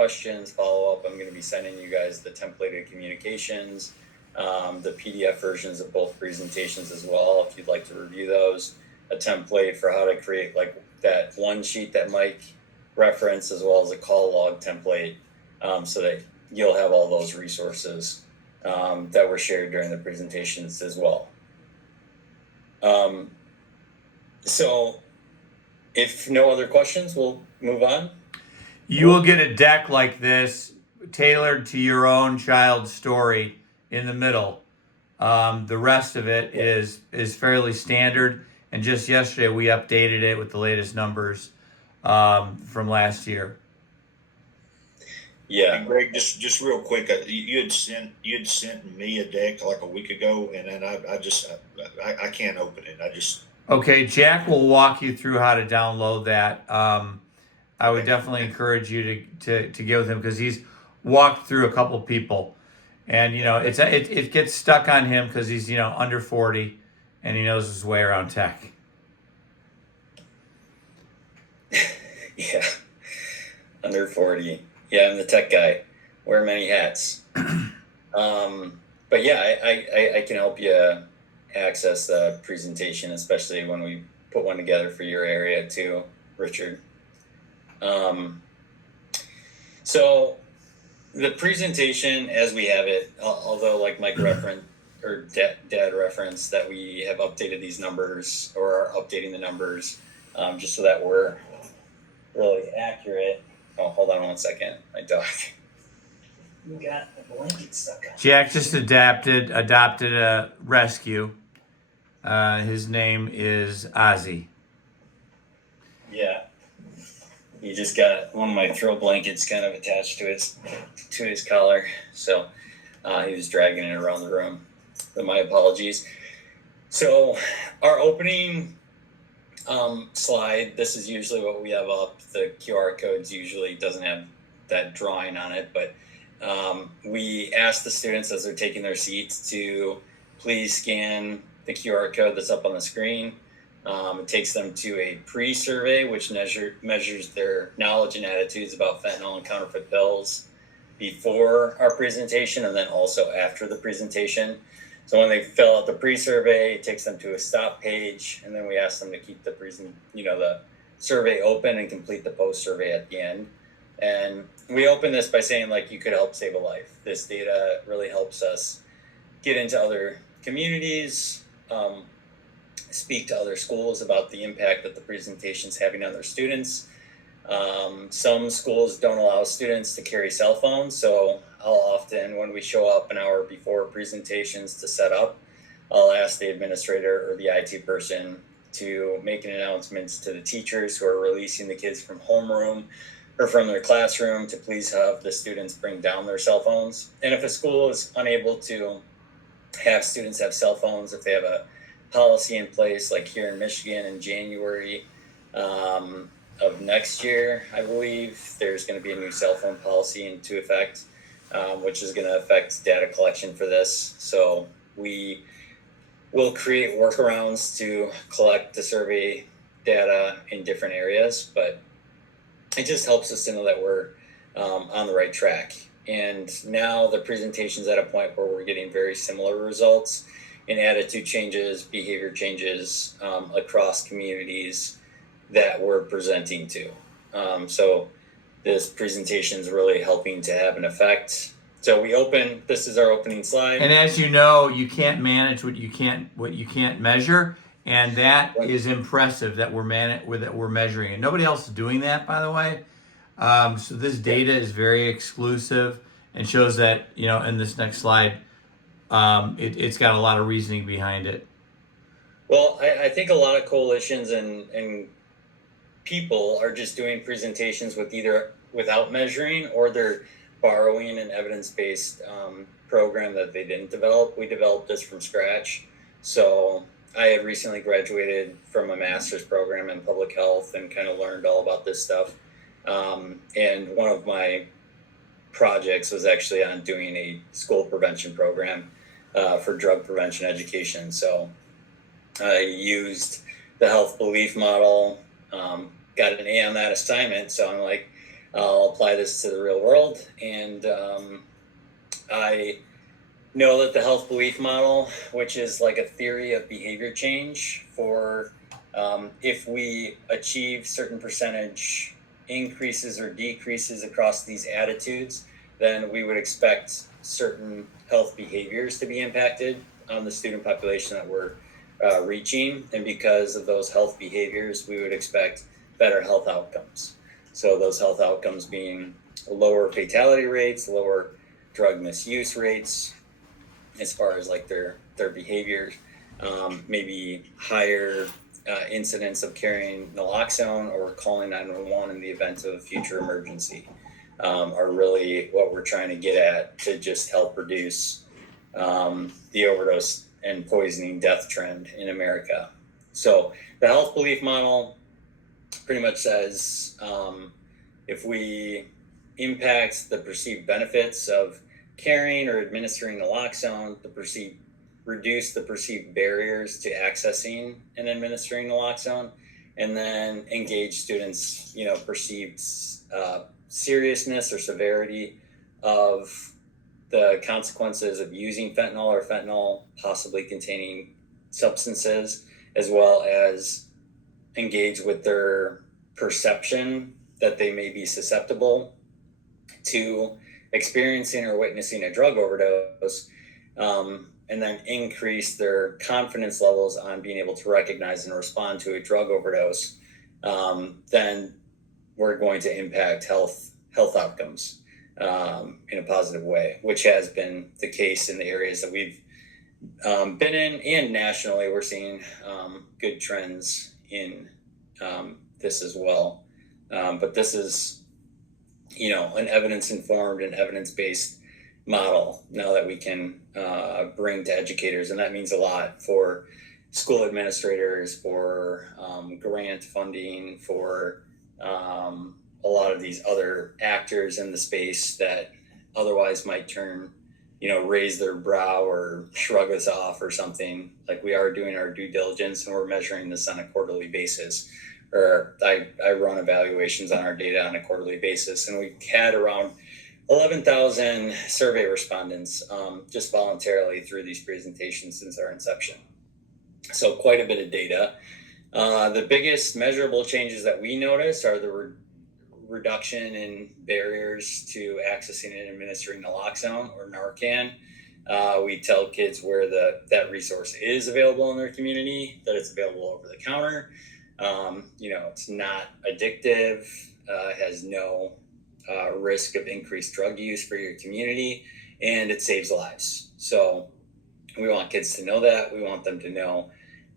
questions, follow up, I'm going to be sending you guys the templated communications, the PDF versions of both presentations as well, if you'd like to review those, a template for how to create like that one sheet that Mike referenced, as well as a call log template, so that you'll have all those resources that were shared during the presentations as well. So if no other questions, we'll move on. You will get a deck like this tailored to your own child's story in the middle. The rest of it is fairly standard. And just yesterday, we updated it with the latest numbers from last year. Yeah. And Greg, just real quick, you had sent me a deck like a week ago, and then I can't open it. Okay, Jack will walk you through how to download that. I would definitely encourage you to get with him, because he's walked through a couple people, and it gets stuck on him because he's under 40, and he knows his way around tech. Yeah, under 40. Yeah, I'm the tech guy. Wear many hats. But yeah, I can help you access the presentation, especially when we put one together for your area too, Richard. So the presentation as we have it, although like Mike referenced or Dad referenced that we have updated these numbers, or are updating the numbers, just so that we're really accurate. Oh, hold on one second. My dog. You got a blanket stuck on. Jack just adopted a rescue. His name is Ozzy. Yeah. He just got one of my throw blankets kind of attached to his collar. So he was dragging it around the room. So my apologies. So our opening slide, this is usually what we have up. The QR codes usually doesn't have that drawing on it, but we ask the students as they're taking their seats to please scan the QR code that's up on the screen. It takes them to a pre-survey, which measures their knowledge and attitudes about fentanyl and counterfeit pills before our presentation, and then also after the presentation. So when they fill out the pre-survey, it takes them to a stop page, and then we ask them to keep the survey open and complete the post-survey at the end. And we open this by saying, like, you could help save a life. This data really helps us get into other communities, speak to other schools about the impact that the presentation's having on their students. Some schools don't allow students to carry cell phones, so I'll often, when we show up an hour before presentations to set up, I'll ask the administrator or the IT person to make an announcement to the teachers who are releasing the kids from homeroom or from their classroom to please have the students bring down their cell phones. And if a school is unable to have students have cell phones, if they have a policy in place, like here in Michigan in January of next year, I believe there's going to be a new cell phone policy into effect, which is going to affect data collection for this. So we will create workarounds to collect the survey data in different areas, but it just helps us to know that we're on the right track. And now the presentation's at a point where we're getting very similar results in attitude changes, behavior changes across communities that we're presenting to. So this presentation is really helping to have an effect. So this is our opening slide. And as you know, you can't manage what you can't measure. And that is impressive that we're measuring. And nobody else is doing that, by the way. So this data is very exclusive and shows that, in this next slide, it's got a lot of reasoning behind it. Well, I think a lot of coalitions and people are just doing presentations without measuring, or they're borrowing an evidence-based program that they didn't develop. We developed this from scratch. So I had recently graduated from a master's program in public health and kind of learned all about this stuff. And one of my projects was actually on doing a school prevention program for drug prevention education. So I used the health belief model, got an A on that assignment. So I'm like, I'll apply this to the real world, and I know that the health belief model, which is like a theory of behavior change for if we achieve certain percentage increases or decreases across these attitudes, then we would expect certain health behaviors to be impacted on the student population that we're reaching. And because of those health behaviors, we would expect better health outcomes. So those health outcomes being lower fatality rates, lower drug misuse rates, as far as like their behaviors, maybe higher incidence of carrying naloxone or calling 911 in the event of a future emergency, are really what we're trying to get at to just help reduce the overdose and poisoning death trend in America. So the health belief model pretty much says if we impact the perceived benefits of carrying or administering naloxone, reduce the perceived barriers to accessing and administering naloxone, and then engage students, perceived seriousness or severity of the consequences of using fentanyl or fentanyl possibly containing substances, as well as engage with their perception that they may be susceptible to experiencing or witnessing a drug overdose, and then increase their confidence levels on being able to recognize and respond to a drug overdose, then we're going to impact health outcomes in a positive way, which has been the case in the areas that we've been in, and nationally we're seeing good trends in this as well. But this is, an evidence-informed and evidence-based model now that we can bring to educators, and that means a lot for school administrators, for grant funding, for a lot of these other actors in the space that otherwise might raise their brow or shrug us off or something. Like, we are doing our due diligence and we're measuring this on a quarterly basis. Or I run evaluations on our data on a quarterly basis, and we've had around 11,000 survey respondents just voluntarily through these presentations since our inception. So quite a bit of data. The biggest measurable changes that we noticed are the reduction in barriers to accessing and administering naloxone or Narcan. We tell kids where that resource is available in their community, that it's available over the counter. It's not addictive, has no risk of increased drug use for your community, and it saves lives. So we want kids to know that. We want them to know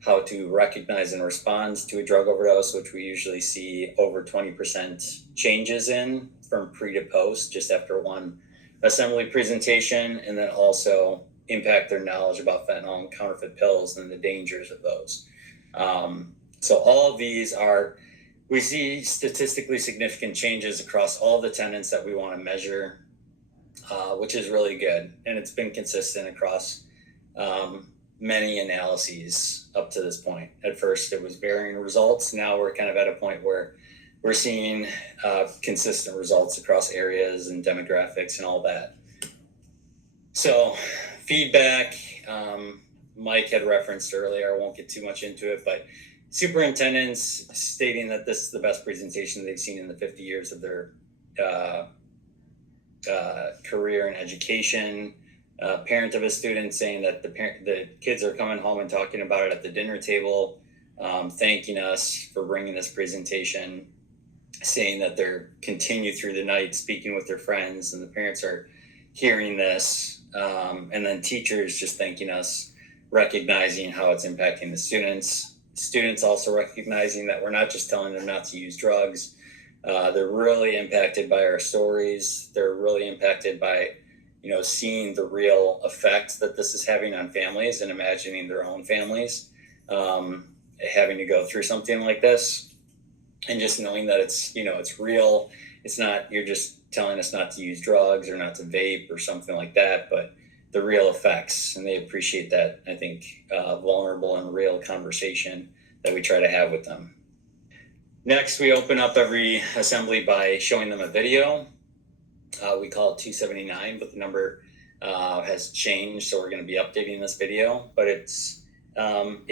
how to recognize and respond to a drug overdose, which we usually see over 20% changes in from pre to post just after one assembly presentation, and then also impact their knowledge about fentanyl and counterfeit pills and the dangers of those. So all of these we see statistically significant changes across all the tenets that we want to measure, which is really good. And it's been consistent across many analyses up to this point. At first, it was varying results. Now we're kind of at a point where we're seeing consistent results across areas and demographics and all that. So feedback, Mike had referenced earlier, I won't get too much into it, but superintendents stating that this is the best presentation they've seen in the 50 years of their career in education. Parent of a student saying that the kids are coming home and talking about it at the dinner table, thanking us for bringing this presentation, saying that they're continue through the night speaking with their friends, and the parents are hearing this, and then teachers just thanking us, recognizing how it's impacting the students. Students also recognizing that we're not just telling them not to use drugs. They're really impacted by our stories. They're really impacted by, seeing the real effect that this is having on families and imagining their own families having to go through something like this, and just knowing that it's real. It's not, you're just telling us not to use drugs or not to vape or something like that, but the real effects, and they appreciate that, I think, vulnerable and real conversation that we try to have with them. Next, we open up every assembly by showing them a video. We call it 279, but the number has changed, so we're going to be updating this video. But it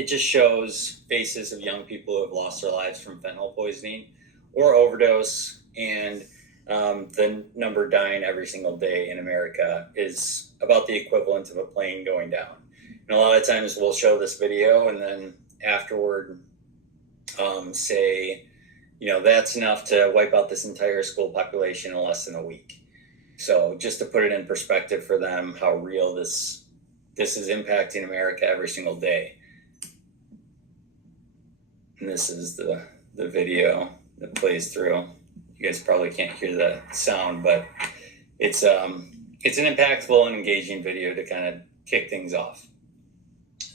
just shows faces of young people who have lost their lives from fentanyl poisoning or overdose, and the number dying every single day in America is about the equivalent of a plane going down. And a lot of times we'll show this video and then afterward say, that's enough to wipe out this entire school population in less than a week. So just to put it in perspective for them, how real this is impacting America every single day. And this is the video that plays through. You guys probably can't hear the sound, but it's an impactful and engaging video to kind of kick things off.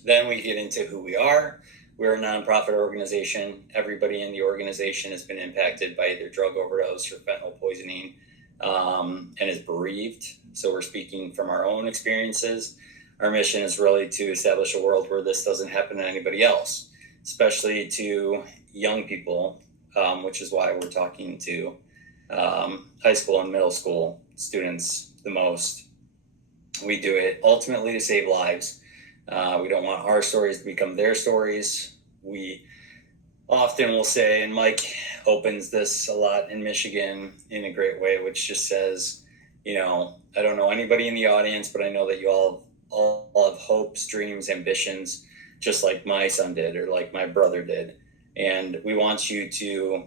Then we get into who we are. We're a nonprofit organization. Everybody in the organization has been impacted by either drug overdose or fentanyl poisoning and is bereaved. So we're speaking from our own experiences. Our mission is really to establish a world where this doesn't happen to anybody else, especially to young people, which is why we're talking to high school and middle school students the most. We do it ultimately to save lives. We don't want our stories to become their stories. We often will say, and Mike opens this a lot in Michigan in a great way, which just says, I don't know anybody in the audience, but I know that you all have hopes, dreams, ambitions, just like my son did or like my brother did. And we want you to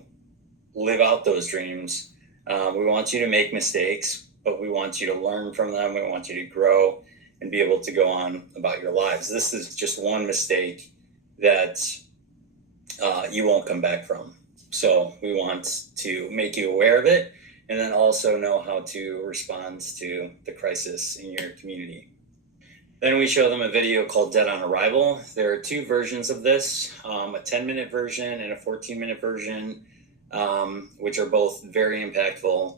live out those dreams. We want you to make mistakes, but we want you to learn from them. We want you to grow and be able to go on about your lives. This is just one mistake that you won't come back from. So we want to make you aware of it and then also know how to respond to the crisis in your community. Then we show them a video called Dead on Arrival. There are two versions of this, a 10-minute version and a 14-minute version, which are both very impactful.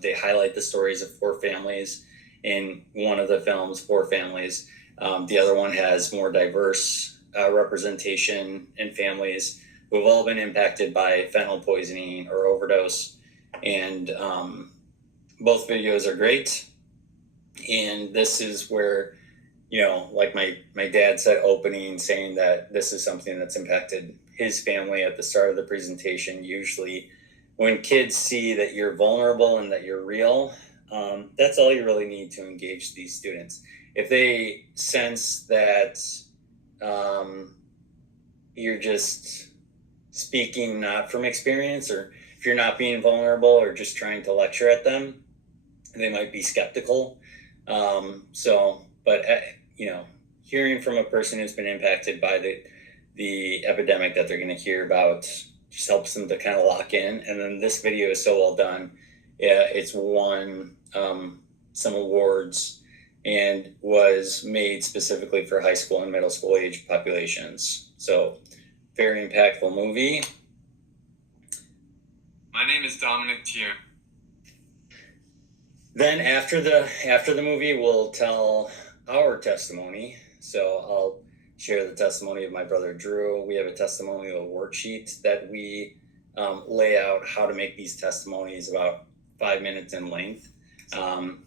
They highlight the stories of 4 families. In one of the films, 4 families. The other one has more diverse representation and families who have all been impacted by fentanyl poisoning or overdose. And both videos are great. And this is where, like my dad said opening, saying that this is something that's impacted his family at the start of the presentation. Usually when kids see that you're vulnerable and that you're real, that's all you really need to engage these students. If they sense that you're just speaking not from experience, or if you're not being vulnerable or just trying to lecture at them, they might be skeptical. But hearing from a person who's been impacted by the epidemic that they're going to hear about just helps them to kind of lock in. And then this video is so well done. It's won some awards and was made specifically for high school and middle school age populations. So very impactful movie. My name is Dominic Tier. Then after the movie, we'll tell our testimony. So I'll share the testimony of my brother Drew. We have a testimonial worksheet that we lay out how to make these testimonies about 5 minutes in length.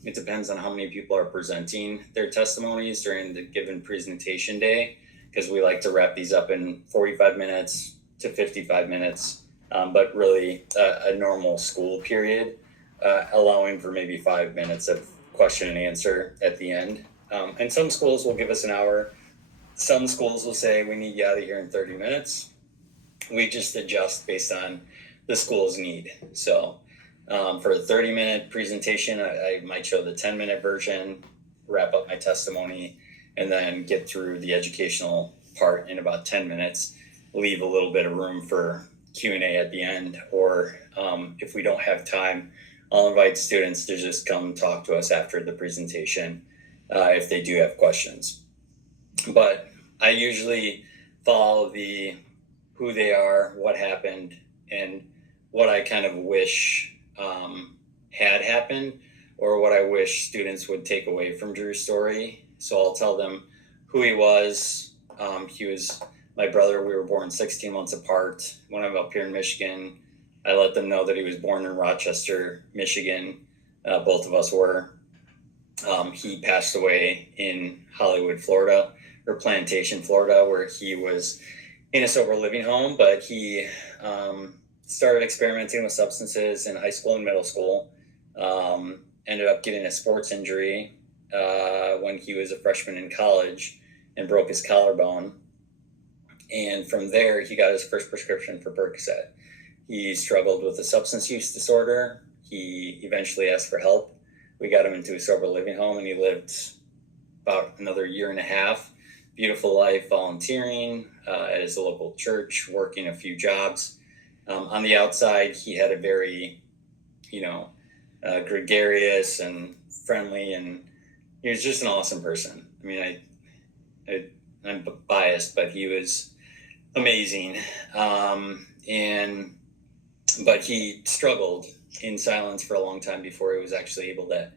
It depends on how many people are presenting their testimonies during the given presentation day, because we like to wrap these up in 45 minutes to 55 minutes, but really a normal school period, allowing for maybe 5 minutes of question and answer at the end. And some schools will give us an hour. Some schools will say we need you out of here in 30 minutes. We just adjust based on the school's need. So for a 30-minute presentation, I might show the 10-minute version, wrap up my testimony, and then get through the educational part in about 10 minutes, leave a little bit of room for Q&A at the end. Or if we don't have time, I'll invite students to just come talk to us after the presentation if they do have questions. But I usually follow the who they are, what happened, and what I kind of wish had happened, or what I wish students would take away from Drew's story. So I'll tell them who he was. He was my brother, we were born 16 months apart. When I'm up here in Michigan, I let them know that he was born in Rochester, Michigan. Both of us were. He passed away in Hollywood, Florida, or Plantation, Florida, where he was in a sober living home, but he started experimenting with substances in high school and middle school. Ended up getting a sports injury when he was a freshman in college and broke his collarbone. And from there, he got his first prescription for Percocet. He struggled with a substance use disorder. He eventually asked for help. We got him into a sober living home, and he lived about another year and a half. Beautiful life, volunteering at his local church, working a few jobs. On the outside, he had a very, gregarious and friendly, and he was just an awesome person. I mean, I'm biased, but he was amazing. But he struggled in silence for a long time before he was actually able to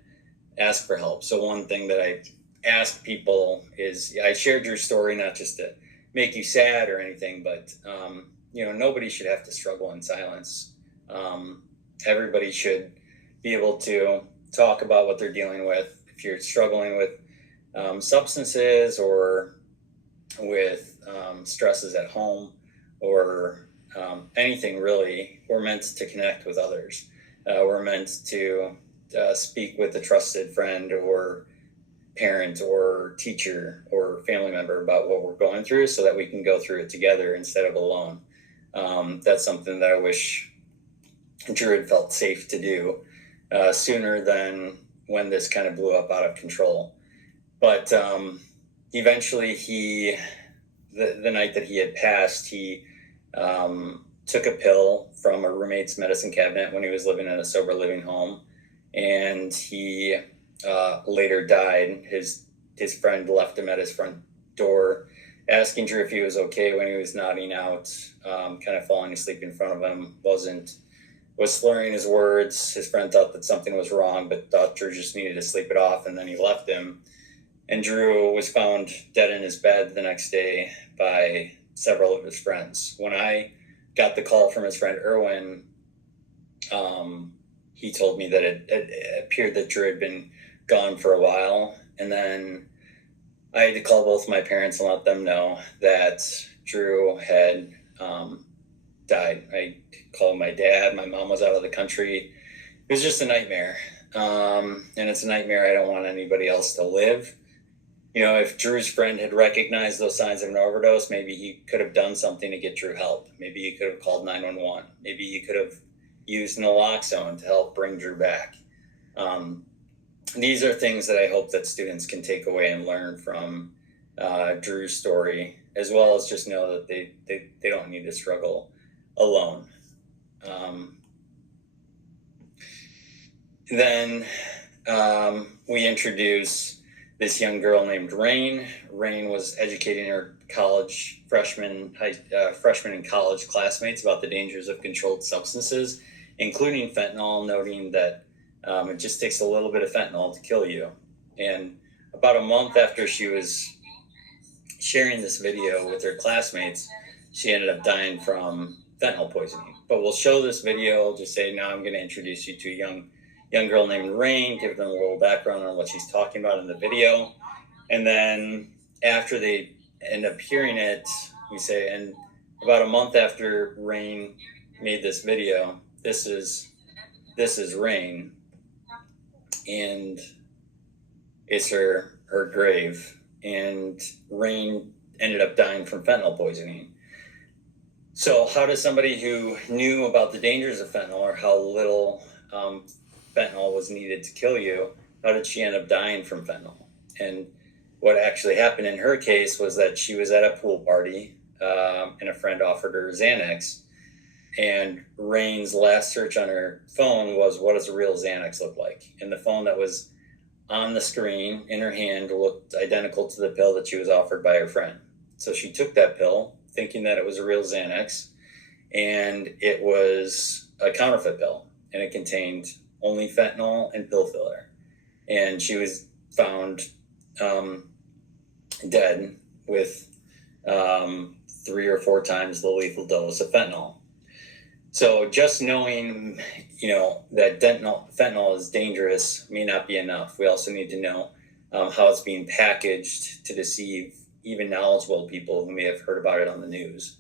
ask for help. So one thing that I ask people is, I shared your story not just to make you sad or anything, but nobody should have to struggle in silence. Everybody should be able to talk about what they're dealing with. If you're struggling with substances or with stresses at home or anything really, we're meant to connect with others. We're meant to speak with a trusted friend or parent or teacher or family member about what we're going through so that we can go through it together instead of alone. That's something that I wish Drew had felt safe to do sooner than when this kind of blew up out of control. But eventually the night that he had passed, he took a pill from a roommate's medicine cabinet when he was living in a sober living home, and he later died. His friend left him at his front door, asking Drew if he was okay when he was nodding out, kind of falling asleep in front of him, was slurring his words. His friend thought that something was wrong, but thought Drew just needed to sleep it off, and then he left him. And Drew was found dead in his bed the next day by several of his friends. When I got the call from his friend Erwin, he told me that it appeared that Drew had been gone for a while. And then I had to call both my parents and let them know that Drew had died. I called my dad. My mom was out of the country. It was just a nightmare. And it's a nightmare I don't want anybody else to live. If Drew's friend had recognized those signs of an overdose, maybe he could have done something to get Drew help. Maybe he could have called 911. Maybe he could have used naloxone to help bring Drew back. These are things that I hope that students can take away and learn from Drew's story, as well as just know that they don't need to struggle alone. Then we introduce this young girl named Rain. Rain was educating her freshman and college classmates about the dangers of controlled substances, including fentanyl, noting that it just takes a little bit of fentanyl to kill you. And about a month after she was sharing this video with her classmates, she ended up dying from fentanyl poisoning. But we'll show this video, just say, now I'm going to introduce you to a young girl named Rain, give them a little background on what she's talking about in the video. And then after they end up hearing it, we say, and about a month after Rain made this video, this is Rain, and it's her grave. And Rain ended up dying from fentanyl poisoning. So how does somebody who knew about the dangers of fentanyl, or how little fentanyl was needed to kill you, how did she end up dying from fentanyl? And what actually happened in her case was that she was at a pool party, and a friend offered her Xanax, and Rain's last search on her phone was, what does a real Xanax look like? And the phone that was on the screen in her hand looked identical to the pill that she was offered by her friend. So she took that pill thinking that it was a real Xanax, and it was a counterfeit pill, and it contained only fentanyl and pill filler. And she was found dead with 3 or 4 times the lethal dose of fentanyl. So just knowing, that fentanyl is dangerous may not be enough. We also need to know how it's being packaged to deceive even knowledgeable people who may have heard about it on the news.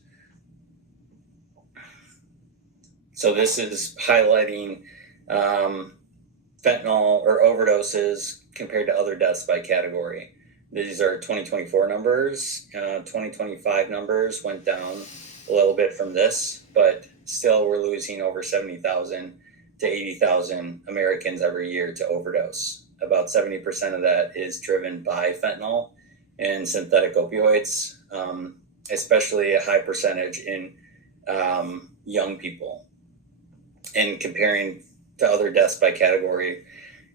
So this is highlighting fentanyl or overdoses compared to other deaths by category. These are 2024 numbers. 2025 numbers went down a little bit from this, but still we're losing over 70,000 to 80,000 Americans every year to overdose. About 70% of that is driven by fentanyl and synthetic opioids, especially a high percentage in young people. And comparing to other deaths by category,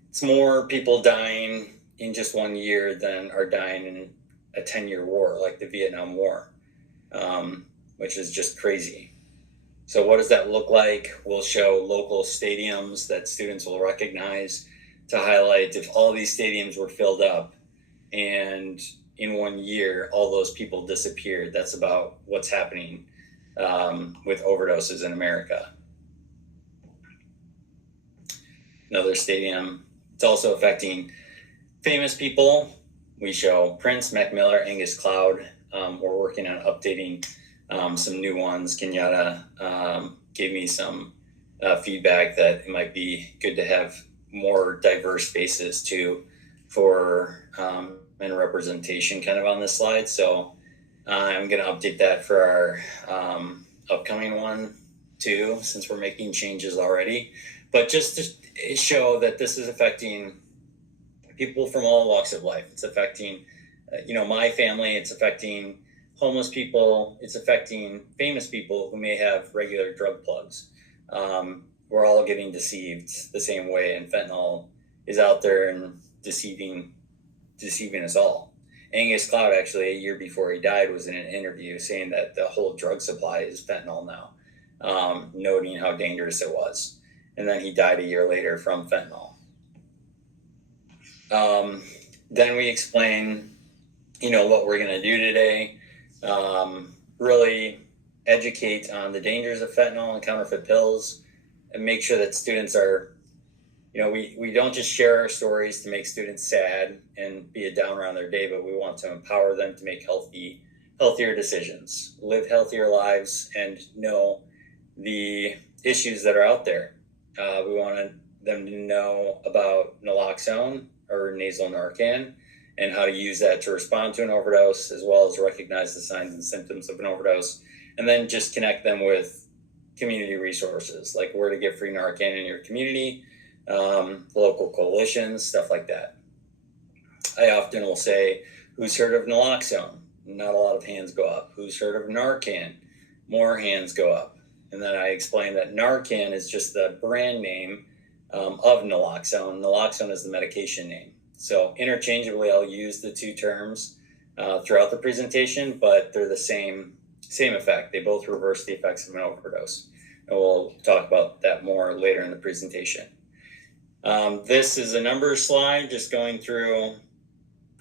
it's more people dying in just 1 year than are dying in a 10-year war like the Vietnam War, which is just crazy. So what does that look like? We'll show local stadiums that students will recognize to highlight if all these stadiums were filled up and in 1 year all those people disappeared. That's about what's happening with overdoses in America. Another stadium. It's also affecting famous people. We show Prince, Mac Miller, Angus Cloud. We're working on updating some new ones. Kenyatta gave me some feedback that it might be good to have more diverse faces too for and representation kind of on this slide. So I'm going to update that for our upcoming one too, since we're making changes already. But just to show that this is affecting people from all walks of life. It's affecting, my family. It's affecting homeless people. It's affecting famous people who may have regular drug plugs. We're all getting deceived the same way, and fentanyl is out there and deceiving us all. Angus Cloud, actually, a year before he died, was in an interview saying that the whole drug supply is fentanyl now, noting how dangerous it was. And then he died a year later from fentanyl. Then we explain, what we're going to do today. Really educate on the dangers of fentanyl and counterfeit pills, and make sure that students are, we don't just share our stories to make students sad and be a downer on their day, but we want to empower them to make healthier decisions, live healthier lives, and know the issues that are out there. We want them to know about naloxone or nasal Narcan and how to use that to respond to an overdose, as well as recognize the signs and symptoms of an overdose, and then just connect them with community resources, like where to get free Narcan in your community, local coalitions, stuff like that. I often will say, who's heard of naloxone? Not a lot of hands go up. Who's heard of Narcan? More hands go up. And then I explain that Narcan is just the brand name of naloxone. Naloxone is the medication name. So interchangeably, I'll use the two terms throughout the presentation, but they're the same effect. They both reverse the effects of an overdose. And we'll talk about that more later in the presentation. This is a numbers slide, just going through,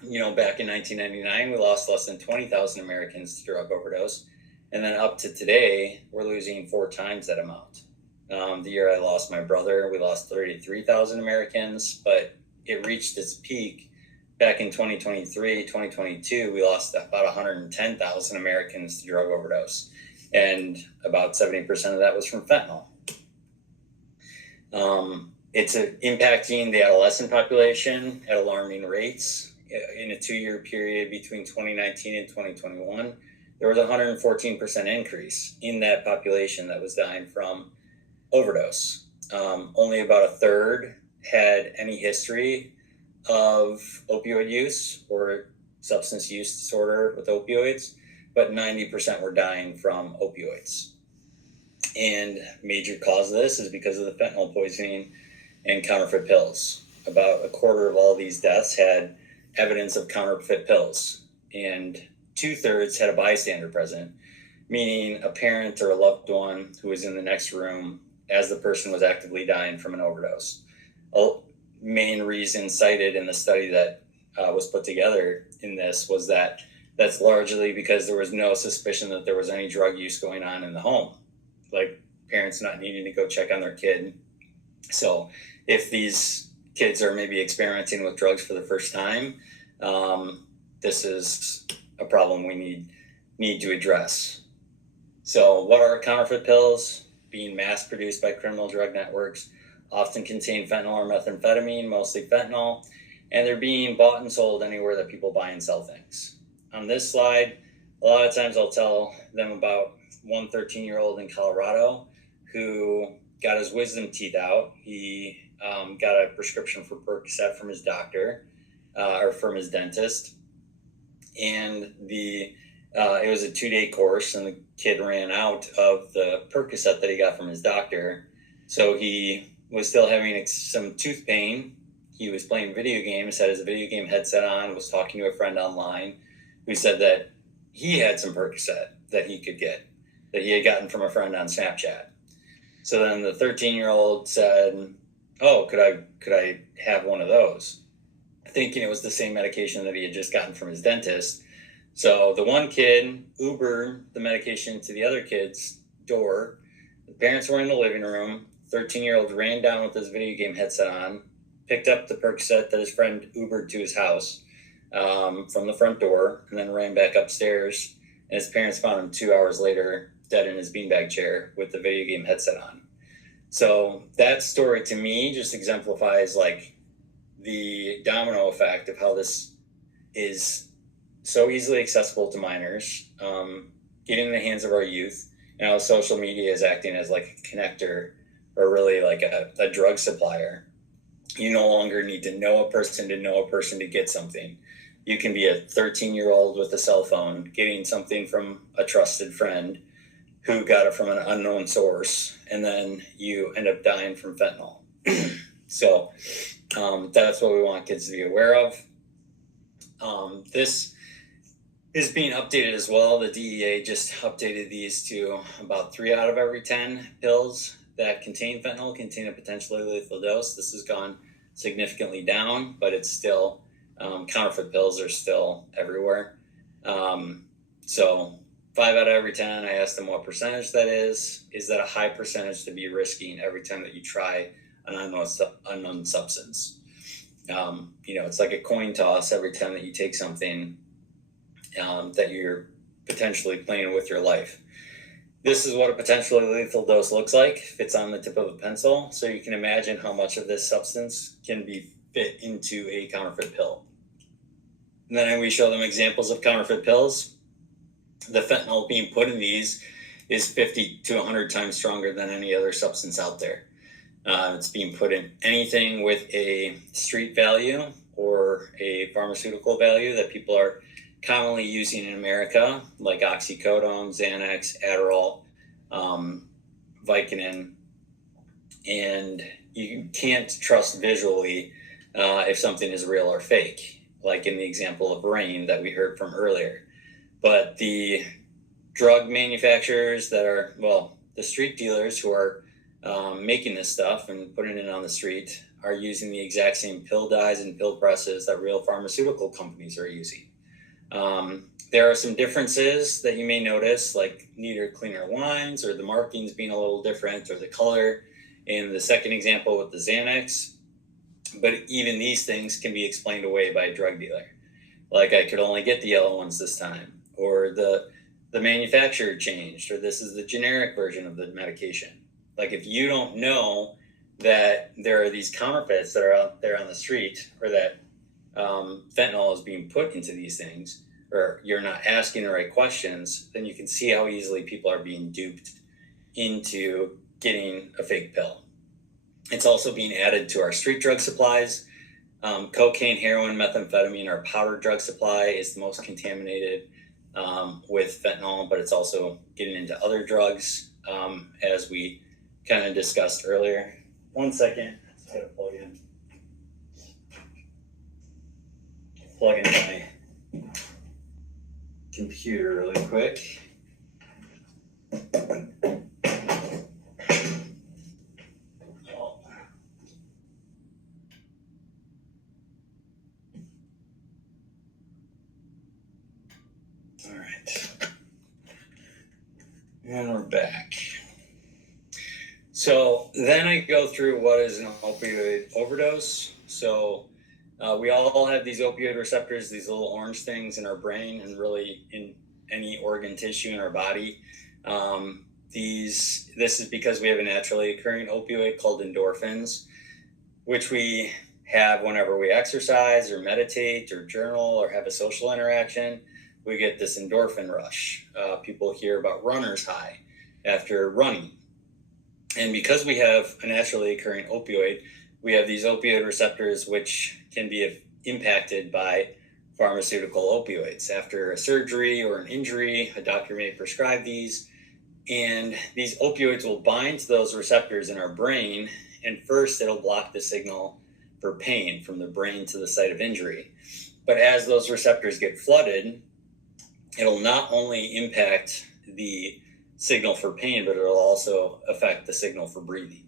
back in 1999, we lost less than 20,000 Americans to drug overdose. And then up to today, we're losing 4 times that amount. The year I lost my brother, we lost 33,000 Americans, but it reached its peak back in 2023, 2022. We lost about 110,000 Americans to drug overdose, and about 70% of that was from fentanyl. It's impacting the adolescent population at alarming rates. In a 2-year period between 2019 and 2021, there was a 114% increase in that population that was dying from overdose. Only about a third had any history of opioid use or substance use disorder with opioids, but 90% were dying from opioids. And major cause of this is because of the fentanyl poisoning and counterfeit pills. About a quarter of all these deaths had evidence of counterfeit pills, and 2/3 had a bystander present, meaning a parent or a loved one who was in the next room as the person was actively dying from an overdose. A main reason cited in the study that was put together in this was that That's largely because there was no suspicion that there was any drug use going on in the home, like parents not needing to go check on their kid. So if these kids are maybe experimenting with drugs for the first time, this is a problem we need to address. So what are counterfeit pills? Being mass produced by criminal drug networks, often contain fentanyl or methamphetamine, mostly fentanyl, and they're being bought and sold anywhere that people buy and sell things. On this slide, a lot of times I'll tell them about one 13-year-old in Colorado who got his wisdom teeth out. He got a prescription for Percocet from his doctor or from his dentist, and it was a 2-day course, and the kid ran out of the Percocet that he got from his doctor. So he was still having some tooth pain. He was playing video games, had his video game headset on, was talking to a friend online who said that he had some Percocet that he could get, that he had gotten from a friend on Snapchat. So then the 13-year-old said, "Oh, could I have one of those?" Thinking it was the same medication that he had just gotten from his dentist. So the one kid Ubered the medication to the other kid's door. The parents were in the living room. 13-year-old ran down with his video game headset on, picked up the Percocet that his friend Ubered to his house from the front door, and then ran back upstairs. And his parents found him 2 hours later, dead in his beanbag chair with the video game headset on. So that story to me just exemplifies like the domino effect of how this is so easily accessible to minors, getting in the hands of our youth, and how social media is acting as like a connector or really like a drug supplier. You no longer need to know a person to get something. You can be a 13-year-old with a cell phone getting something from a trusted friend who got it from an unknown source, and then you end up dying from fentanyl. So that's what we want kids to be aware of. This is being updated as well. The DEA just updated these to about 3 out of every 10 pills that contain fentanyl contain a potentially lethal dose. This has gone significantly down, but it's still, counterfeit pills are still everywhere. So 5 out of every 10, I asked them what percentage that is. Is that a high percentage to be risking every time that you try an unknown substance? It's like a coin toss every time that you take something that you're potentially playing with your life. This is what a potentially lethal dose looks like. Fits on the tip of a pencil. So you can imagine how much of this substance can be fit into a counterfeit pill. And then we show them examples of counterfeit pills. The fentanyl being put in these is 50 to 100 times stronger than any other substance out there. It's being put in anything with a street value or a pharmaceutical value that people are commonly using in America, like oxycodone, Xanax, Adderall, Vicodin, and you can't trust visually if something is real or fake, like in the example of rain that we heard from earlier. But the drug manufacturers that are, the street dealers who are making this stuff and putting it on the street are using the exact same pill dyes and pill presses that real pharmaceutical companies are using. There are some differences that you may notice, like neater, cleaner lines, or the markings being a little different, or the color in the second example with the Xanax. But even these things can be explained away by a drug dealer. Like, I could only get the yellow ones this time, or the manufacturer changed, or this is the generic version of the medication. Like, if you don't know that there are these counterfeits that are out there on the street, or that fentanyl is being put into these things, or you're not asking the right questions, then you can see how easily people are being duped into getting a fake pill. It's also being added to our street drug supplies. Cocaine, heroin, methamphetamine, our powder drug supply is the most contaminated with fentanyl, but it's also getting into other drugs, as we kind of discussed earlier. 1 second. Let's get a plug in my computer really quick. right. And we're back. So then I go through what is an opioid overdose. So we all have these opioid receptors, these little orange things in our brain and really in any organ tissue in our body. This is because we have a naturally occurring opioid called endorphins, which we have whenever we exercise or meditate or journal or have a social interaction. We get this endorphin rush. People hear about runner's high after running. And because we have a naturally occurring opioid, we have these opioid receptors which can be impacted by pharmaceutical opioids. After a surgery or an injury, a doctor may prescribe these, and these opioids will bind to those receptors in our brain, and first it'll block the signal for pain from the brain to the site of injury. But as those receptors get flooded, it'll not only impact the signal for pain, but it'll also affect the signal for breathing.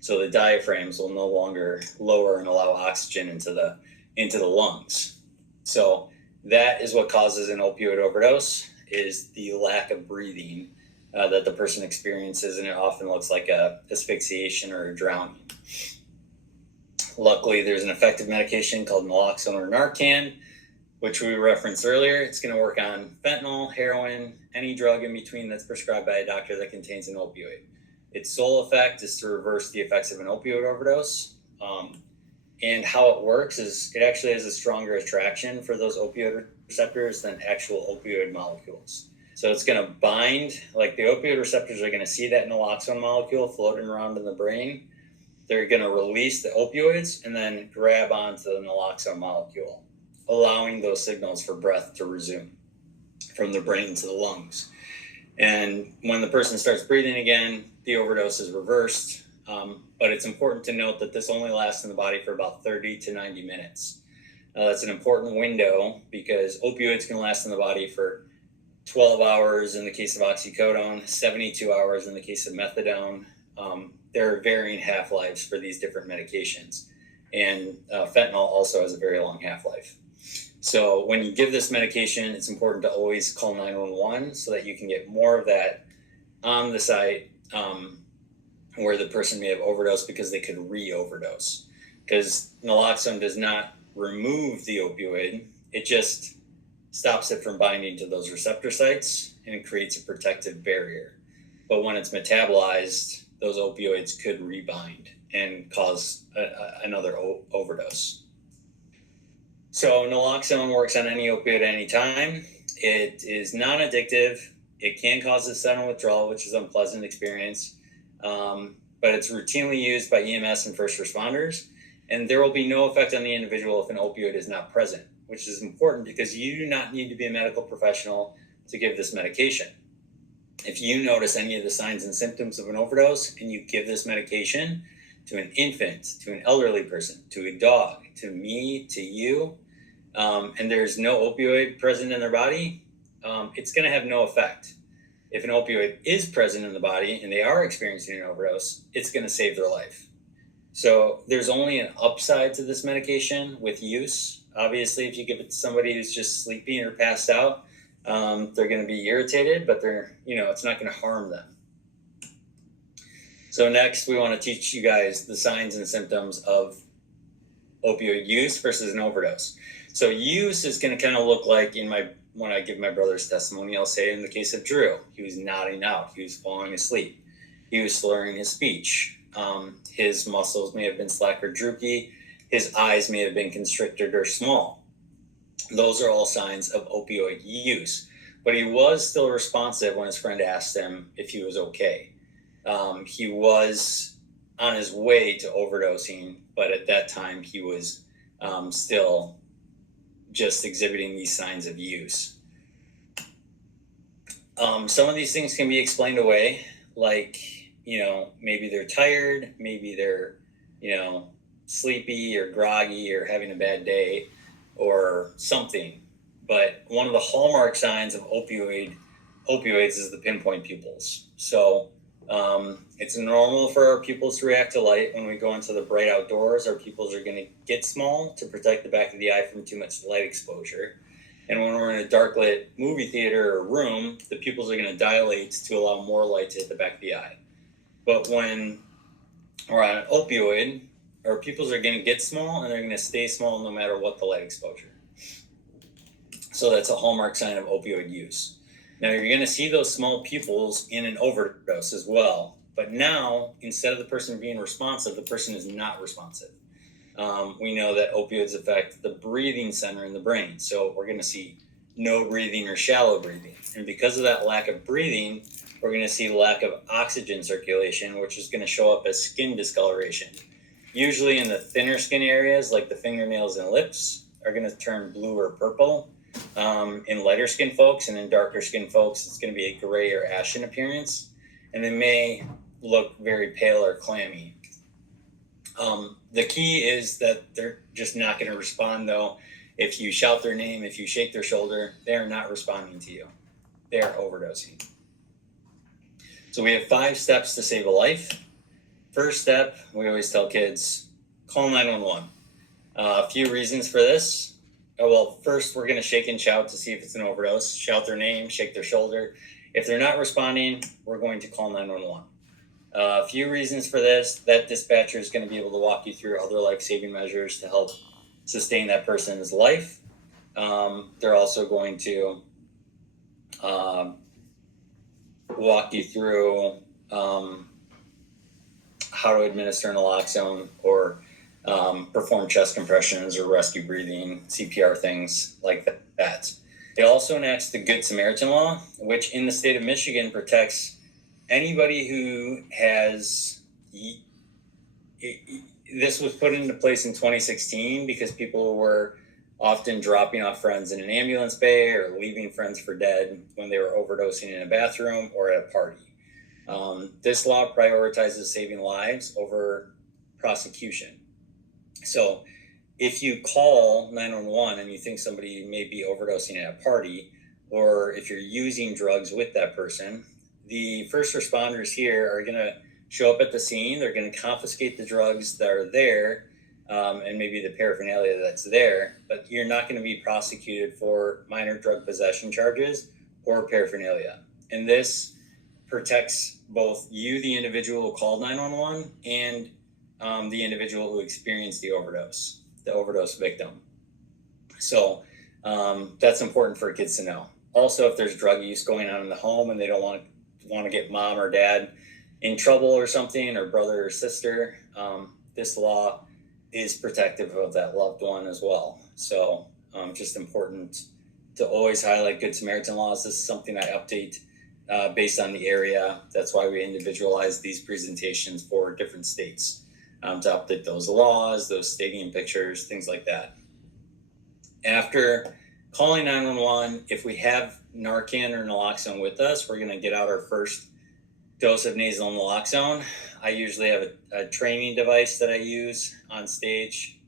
So the diaphragms will no longer lower and allow oxygen into the lungs. So that is what causes an opioid overdose, is the lack of breathing that the person experiences, and it often looks like a asphyxiation or a drowning. Luckily, there's an effective medication called naloxone or Narcan, which we referenced earlier. It's going to work on fentanyl, heroin, any drug in between that's prescribed by a doctor that contains an opioid. Its sole effect is to reverse the effects of an opioid overdose. And how it works is it actually has a stronger attraction for those opioid receptors than actual opioid molecules. So it's going to bind, like the opioid receptors are going to see that naloxone molecule floating around in the brain. They're going to release the opioids and then grab onto the naloxone molecule, allowing those signals for breath to resume from the brain to the lungs. And when the person starts breathing again, the overdose is reversed. But it's important to note that this only lasts in the body for about 30 to 90 minutes. That's an important window because opioids can last in the body for 12 hours in the case of oxycodone, 72 hours in the case of methadone. There are varying half-lives for these different medications. And fentanyl also has a very long half-life. So when you give this medication, it's important to always call 911 so that you can get more of that on the site where the person may have overdosed because they could re-overdose. Because naloxone does not remove the opioid, it just stops it from binding to those receptor sites and it creates a protective barrier. But when it's metabolized, those opioids could rebind and cause another overdose. So naloxone works on any opioid at any time. It is non-addictive. It can cause a sudden withdrawal, which is an unpleasant experience. But it's routinely used by EMS and first responders. And there will be no effect on the individual if an opioid is not present, which is important because you do not need to be a medical professional to give this medication. If you notice any of the signs and symptoms of an overdose and you give this medication to an infant, to an elderly person, to a dog, to me, to you, and there's no opioid present in their body, it's going to have no effect. If an opioid is present in the body and they are experiencing an overdose, it's going to save their life. So there's only an upside to this medication with use. Obviously, if you give it to somebody who's just sleeping or passed out, they're going to be irritated, but it's not going to harm them. So next, we want to teach you guys the signs and symptoms of opioid use versus an overdose. So use is going to kind of look like when I give my brother's testimony, I'll say in the case of Drew, he was nodding out, he was falling asleep, he was slurring his speech, his muscles may have been slack or droopy, his eyes may have been constricted or small. Those are all signs of opioid use. But he was still responsive when his friend asked him if he was okay. He was on his way to overdosing, but at that time he was still just exhibiting these signs of use. Some of these things can be explained away, like, maybe they're tired, maybe they're, sleepy or groggy or having a bad day or something. But one of the hallmark signs of opioids is the pinpoint pupils. So it's normal for our pupils to react to light. When we go into the bright outdoors, our pupils are going to get small to protect the back of the eye from too much light exposure. And when we're in a dark lit movie theater or room, the pupils are going to dilate to allow more light to hit the back of the eye. But when we're on an opioid, our pupils are going to get small and they're going to stay small no matter what the light exposure. So that's a hallmark sign of opioid use. Now you're going to see those small pupils in an overdose as well. But now, instead of the person being responsive, the person is not responsive. We know that opioids affect the breathing center in the brain. So we're going to see no breathing or shallow breathing. And because of that lack of breathing, we're going to see lack of oxygen circulation, which is going to show up as skin discoloration. Usually in the thinner skin areas, like the fingernails and lips, are going to turn blue or purple. In lighter skin folks and in darker skin folks, it's going to be a gray or ashen appearance. And they may look very pale or clammy. The key is that they're just not going to respond, though. If you shout their name, if you shake their shoulder, they are not responding to you. They are overdosing. So we have 5 steps to save a life. First step, we always tell kids, call 911. A few reasons for this. Well, first, we're going to shake and shout to see if it's an overdose. Shout their name, shake their shoulder. If they're not responding, we're going to call 911. A few reasons for this. That dispatcher is going to be able to walk you through other life-saving measures to help sustain that person's life. They're also going to walk you through how to administer naloxone or perform chest compressions or rescue breathing, CPR, things like that. It also enacts the Good Samaritan Law, which in the state of Michigan protects anybody who has, this was put into place in 2016 because people were often dropping off friends in an ambulance bay or leaving friends for dead when they were overdosing in a bathroom or at a party. This law prioritizes saving lives over prosecution. So if you call 911 and you think somebody may be overdosing at a party, or if you're using drugs with that person, the first responders here are going to show up at the scene. They're going to confiscate the drugs that are there and maybe the paraphernalia that's there, but you're not going to be prosecuted for minor drug possession charges or paraphernalia. And this protects both you, the individual who called 911, and the individual who experienced the overdose victim. So that's important for kids to know. Also, if there's drug use going on in the home and they don't want to get mom or dad in trouble or something, or brother or sister, this law is protective of that loved one as well. So just important to always highlight Good Samaritan laws. This is something I update based on the area. That's why we individualize these presentations for different states to update those laws, those stadium pictures, things like that. After calling 911, if we have Narcan or naloxone with us, we're going to get out our first dose of nasal naloxone. I usually have a training device that I use on stage,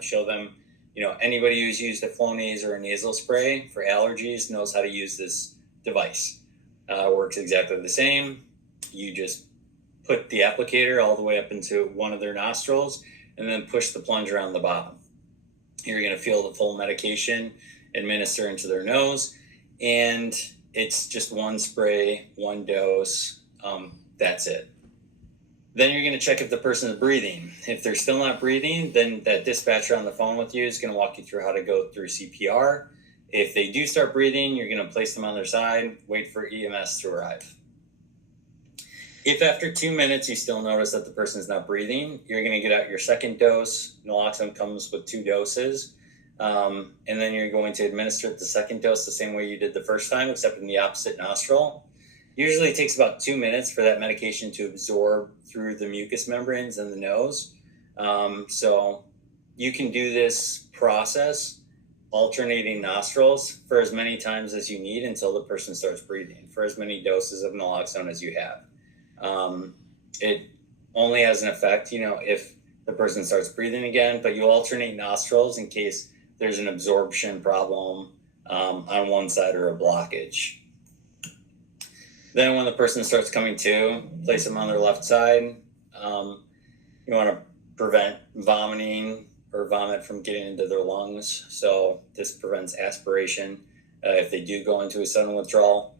show them, anybody who's used a Flonase or a nasal spray for allergies knows how to use this device. Works exactly the same. You just put the applicator all the way up into one of their nostrils and then push the plunger on the bottom. You're going to feel the full medication administer into their nose, and it's just one spray, one dose. That's it. Then you're going to check if the person is breathing. If they're still not breathing, then that dispatcher on the phone with you is going to walk you through how to go through CPR. If they do start breathing, you're going to place them on their side, wait for EMS to arrive. If after 2 minutes you still notice that the person is not breathing, you're going to get out your second dose. Naloxone comes with 2 doses. And then you're going to administer the second dose the same way you did the first time, except in the opposite nostril. Usually it takes about 2 minutes for that medication to absorb through the mucous membranes in the nose. So you can do this process alternating nostrils for as many times as you need until the person starts breathing, for as many doses of naloxone as you have. It only has an effect, if the person starts breathing again, but you alternate nostrils in case there's an absorption problem on one side or a blockage. Then when the person starts coming to, place them on their left side. You want to prevent vomiting or vomit from getting into their lungs. So this prevents aspiration if they do go into a sudden withdrawal.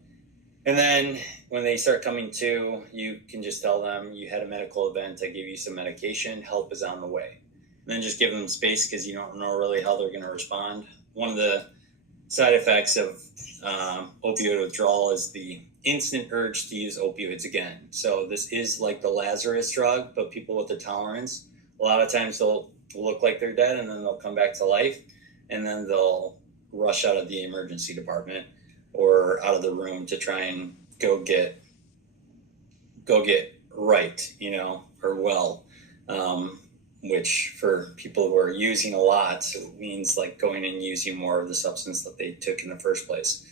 And then when they start coming to, you can just tell them you had a medical event, I gave you some medication, help is on the way. And then just give them space because you don't know really how they're going to respond. One of the side effects of opioid withdrawal is the instant urge to use opioids again. So this is like the Lazarus drug, but people with a tolerance, a lot of times they'll look like they're dead and then they'll come back to life and then they'll rush out of the emergency department or out of the room to try and go get right, or well, which for people who are using a lot, it means like going and using more of the substance that they took in the first place.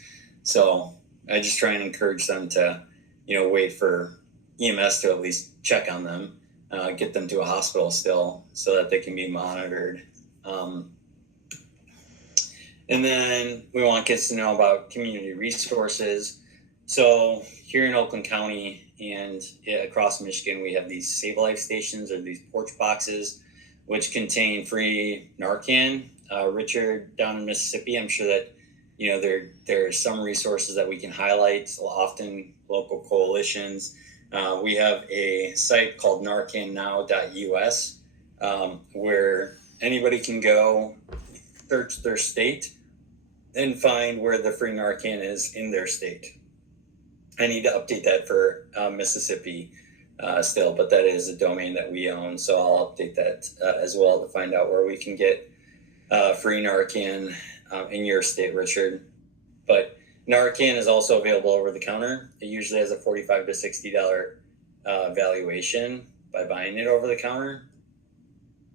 So I just try and encourage them to, wait for EMS to at least check on them, get them to a hospital still so that they can be monitored. And then we want kids to know about community resources. So here in Oakland County and across Michigan, we have these Save Life stations or these porch boxes, which contain free Narcan. Richard, down in Mississippi, I'm sure that, there are some resources that we can highlight, often local coalitions. We have a site called narcannow.us where anybody can go search their state and find where the free Narcan is in their state. I need to update that for Mississippi still, but that is a domain that we own. So I'll update that as well to find out where we can get free Narcan in your state, Richard. But Narcan is also available over the counter. It usually has a $45 to $60 valuation by buying it over the counter.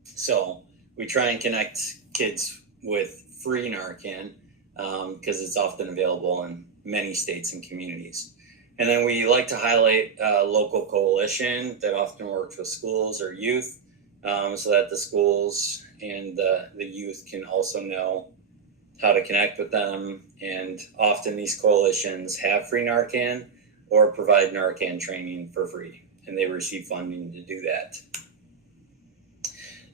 So we try and connect kids with free Narcan because it's often available in many states and communities. And then we like to highlight a local coalition that often works with schools or youth so that the schools and the youth can also know how to connect with them. And often these coalitions have free Narcan or provide Narcan training for free, and they receive funding to do that.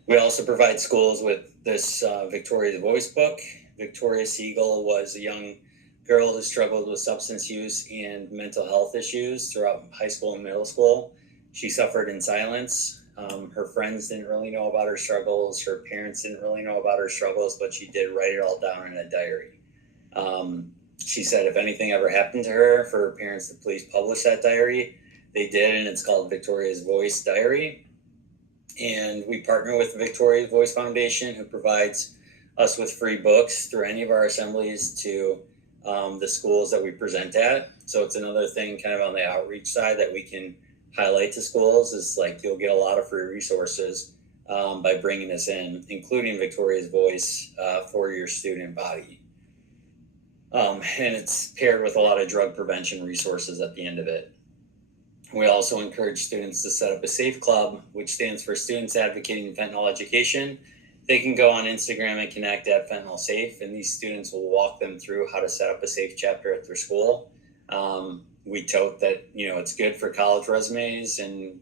We also provide schools with this Victoria's Voice book. Victoria Siegel was a young girl who struggled with substance use and mental health issues throughout high school and middle school. She suffered in silence. Her friends didn't really know about her struggles. Her parents didn't really know about her struggles, but she did write it all down in a diary. She said if anything ever happened to her, for her parents to please publish that diary. They did, and it's called Victoria's Voice Diary. And we partner with the Victoria's Voice Foundation, who provides us with free books through any of our assemblies to the schools that we present at. So it's another thing kind of on the outreach side that we can highlight to schools is like you'll get a lot of free resources by bringing this in, including Victoria's Voice for your student body. And it's paired with a lot of drug prevention resources at the end of it. We also encourage students to set up a SAFE Club, which stands for Students Advocating Fentanyl Education. They can go on Instagram and connect at Fentanyl Safe, and these students will walk them through how to set up a SAFE chapter at their school. We tote that, it's good for college resumes, and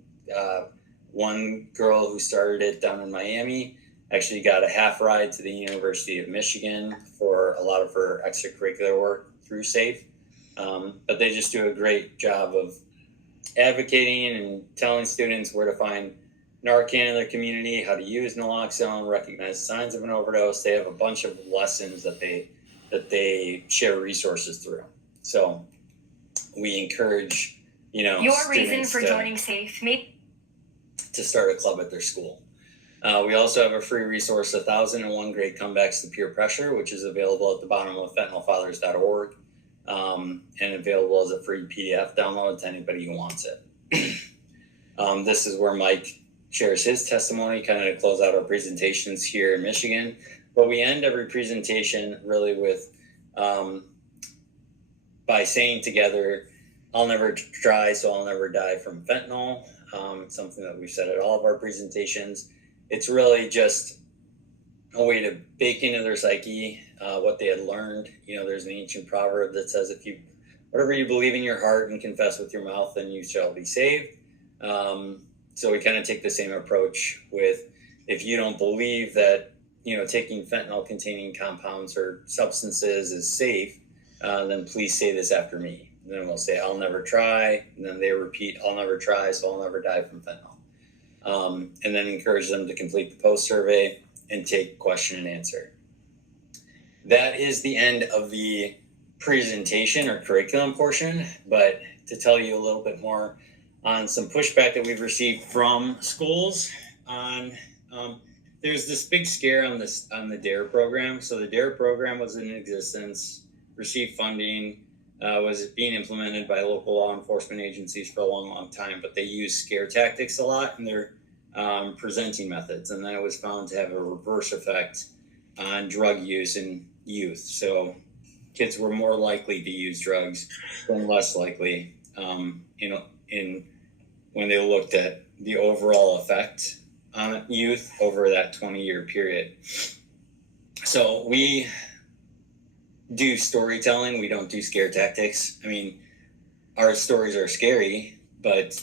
one girl who started it down in Miami actually got a half ride to the University of Michigan for a lot of her extracurricular work through SAFE. But they just do a great job of advocating and telling students where to find Narcan in their community, how to use naloxone, recognize signs of an overdose. They have a bunch of lessons that they share resources through. So we encourage, your reason for joining SAFE to start a club at their school. We also have a free resource, 1,001 Great Comebacks to Peer Pressure, which is available at the bottom of fentanylfathers.org and available as a free PDF download to anybody who wants it. This is where Mike shares his testimony, kind of to close out our presentations here in Michigan. But we end every presentation really with by saying together, I'll never try, so I'll never die from fentanyl. Something that we've said at all of our presentations. It's really just a way to bake into their psyche what they had learned. There's an ancient proverb that says, whatever you believe in your heart and confess with your mouth, then you shall be saved. So we kind of take the same approach with, if you don't believe that taking fentanyl containing compounds or substances is safe, then please say this after me. And then we'll say, I'll never try. And then they repeat, I'll never try, so I'll never die from fentanyl. And then encourage them to complete the post survey and take question and answer. That is the end of the presentation or curriculum portion, but to tell you a little bit more on some pushback that we've received from schools on, there's this big scare on the DARE program. So the DARE program was in existence, received funding, was being implemented by local law enforcement agencies for a long time, but they use scare tactics a lot in their presenting methods. And then it was found to have a reverse effect on drug use in youth. So kids were more likely to use drugs than less likely, in when they looked at the overall effect on youth over that 20-year period. So we do storytelling. We don't do scare tactics. I mean, our stories are scary, but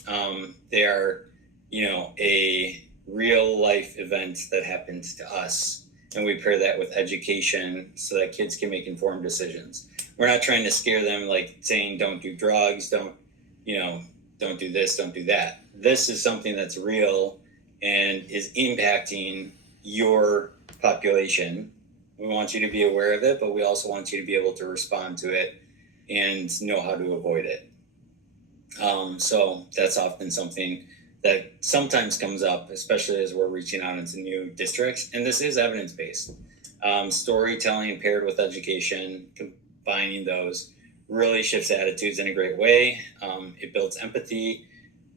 they are, a real life event that happened to us. And we pair that with education so that kids can make informed decisions. We're not trying to scare them like saying, don't do drugs, don't do this, don't do that. This is something that's real and is impacting your population. We want you to be aware of it, but we also want you to be able to respond to it and know how to avoid it. So that's often something that sometimes comes up, especially as we're reaching out into new districts. And this is evidence-based. Storytelling paired with education, combining those really shifts attitudes in a great way. It builds empathy.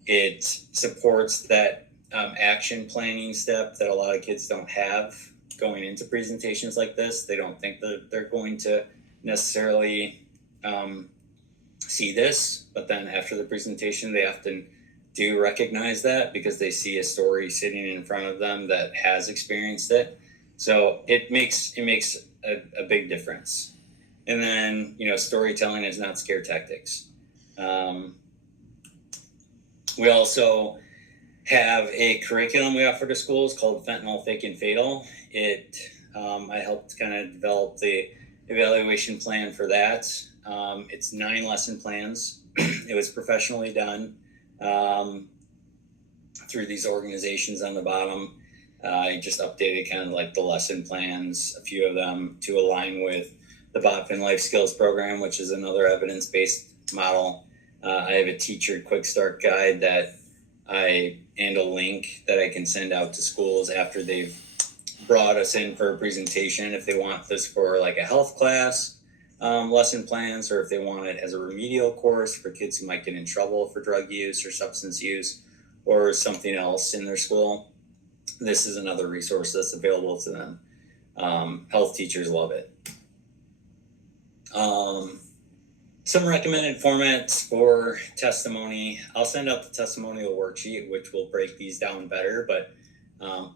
It supports that action planning step that a lot of kids don't have going into presentations like this. They don't think that they're going to necessarily see this, but then after the presentation, they often do recognize that because they see a story sitting in front of them that has experienced it. So it makes a big difference. And then, storytelling is not scare tactics. We also have a curriculum we offer to schools called Fentanyl, Fake, and Fatal. I helped kind of develop the evaluation plan for that. It's 9 lesson plans. It was professionally done through these organizations on the bottom. I just updated kind of like the lesson plans, a few of them, to align with the BOPFN Life Skills Program, which is another evidence-based model. I have a teacher quick start guide and a link that I can send out to schools after they've brought us in for a presentation, if they want this for like a health class, lesson plans, or if they want it as a remedial course for kids who might get in trouble for drug use or substance use or something else in their school. This is another resource that's available to them. Health teachers love it. Some recommended formats for testimony. I'll send out the testimonial worksheet, which will break these down better, but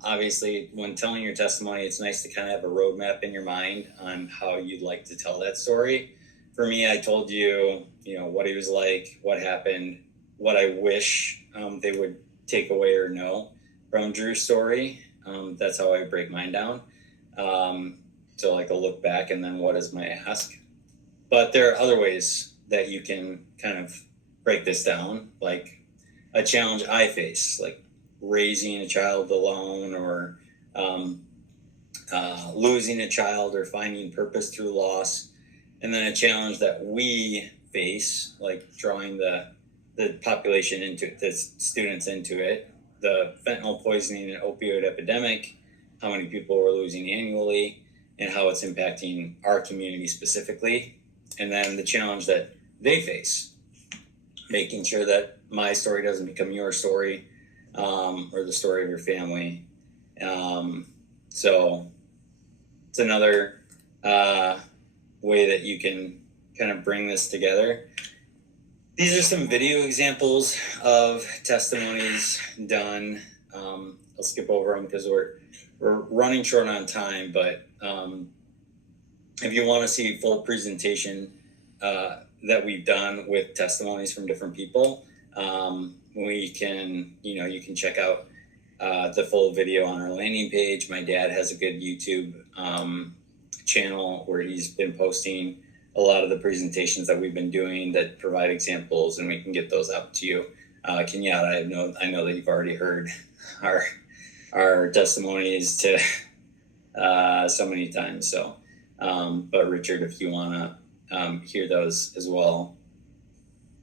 obviously when telling your testimony, it's nice to kind of have a roadmap in your mind on how you'd like to tell that story. For me, I told you, what he was like, what happened, what I wish they would take away or know from Drew's story. That's how I break mine down. So like a look back and then what is my ask? But there are other ways that you can kind of break this down, like a challenge I face, like raising a child alone or losing a child or finding purpose through loss. And then a challenge that we face, like drawing the population into it, the students into it, the fentanyl poisoning and opioid epidemic, how many people we're losing annually, and how it's impacting our community specifically. And then the challenge that they face, making sure that my story doesn't become your story, or the story of your family. So it's another way that you can kind of bring this together. These are some video examples of testimonies done. I'll skip over them because we're running short on time, but if you want to see full presentation that we've done with testimonies from different people, we can, you can check out the full video on our landing page. My dad has a good YouTube channel where he's been posting a lot of the presentations that we've been doing that provide examples, and we can get those out to you. Kenyatta, I know that you've already heard our testimonies to so many times. So, but Richard, if you want to hear those as well.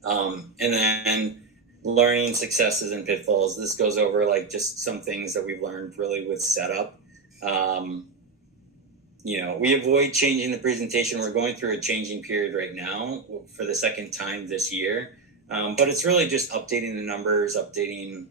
And then learning successes and pitfalls. This goes over like just some things that we've learned really with setup. We avoid changing the presentation. We're going through a changing period right now for the second time this year. But it's really just updating the numbers, updating,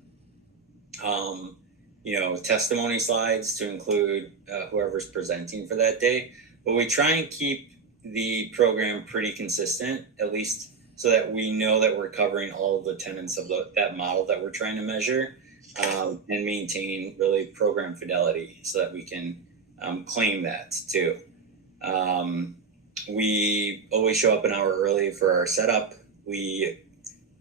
testimony slides to include whoever's presenting for that day. But we try and keep the program pretty consistent, at least so that we know that we're covering all of the tenets of that model that we're trying to measure, and maintain really program fidelity so that we can claim that too. We always show up an hour early for our setup. We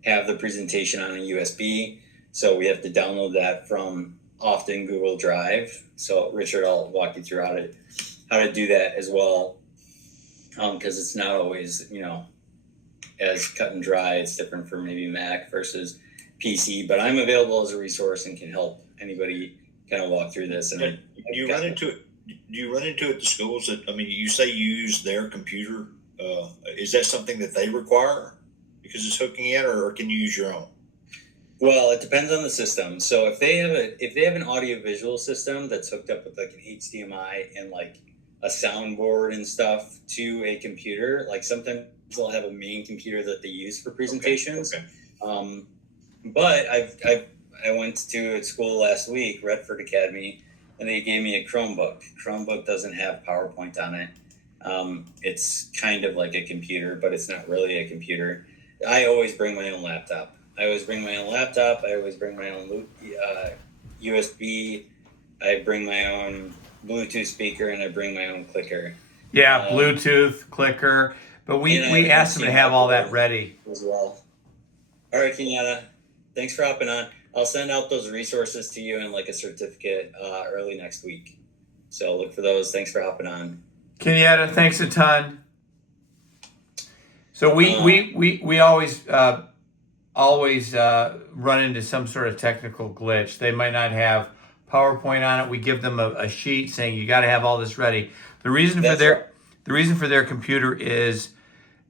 have the presentation on a USB, so we have to download that from often Google Drive. So Richard, I'll walk you through how to do that as well, because it's not always as cut and dry. It's different for maybe Mac versus PC, but I'm available as a resource and can help anybody kind of walk through this. And Do you run into it at the schools you say you use their computer? Is that something that they require because it's hooking in, or can you use your own? Well, it depends on the system. So if they have an audio visual system that's hooked up with like an HDMI and like a soundboard and stuff to a computer, like sometimes they'll have a main computer that they use for presentations. Okay. But I went to a school last week, Redford Academy, and they gave me a Chromebook. Chromebook doesn't have PowerPoint on it. It's kind of like a computer, but it's not really a computer. I always bring my own laptop. I always bring my own USB. I bring my own Bluetooth speaker, and I bring my own clicker. Yeah, Bluetooth, clicker. But we asked them to have all that ready as well. All right, Kenyatta, thanks for hopping on. I'll send out those resources to you in like a certificate early next week. So look for those. Thanks for hopping on. Kenyatta, thanks a ton. So we always run into some sort of technical glitch. They might not have PowerPoint on it. We give them a sheet saying you got to have all this ready. The reason for their computer is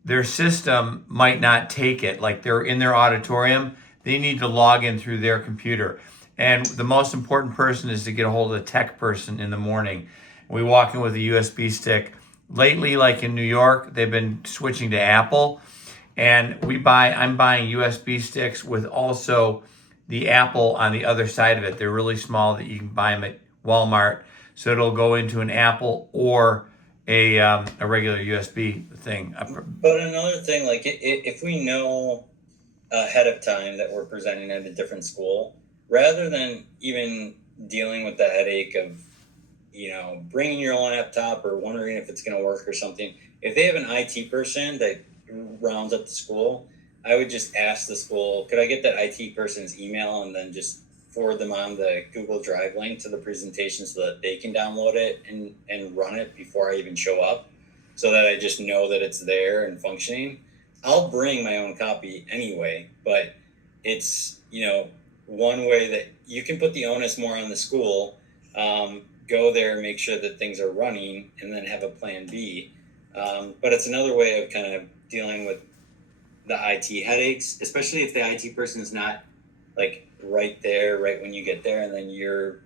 their system might not take it. Like they're in their auditorium, they need to log in through their computer. And the most important person is to get a hold of the tech person in the morning. We walk in with a USB stick. Lately, like in New York, they've been switching to Apple. And I'm buying USB sticks with also the Apple on the other side of it. They're really small that you can buy them at Walmart. So it'll go into an Apple or a regular USB thing. But another thing, like if we know ahead of time that we're presenting at a different school, rather than even dealing with the headache of, bringing your own laptop or wondering if it's going to work or something, if they have an IT person that rounds up the school, I would just ask the school, could I get that IT person's email and then just forward them on the Google Drive link to the presentation so that they can download it and run it before I even show up, so that I just know that it's there and functioning. I'll bring my own copy anyway, but it's, one way that you can put the onus more on the school. Go there, make sure that things are running, and then have a plan B. But it's another way of kind of dealing with the IT headaches, especially if the IT person is not like right there, right when you get there, and then you're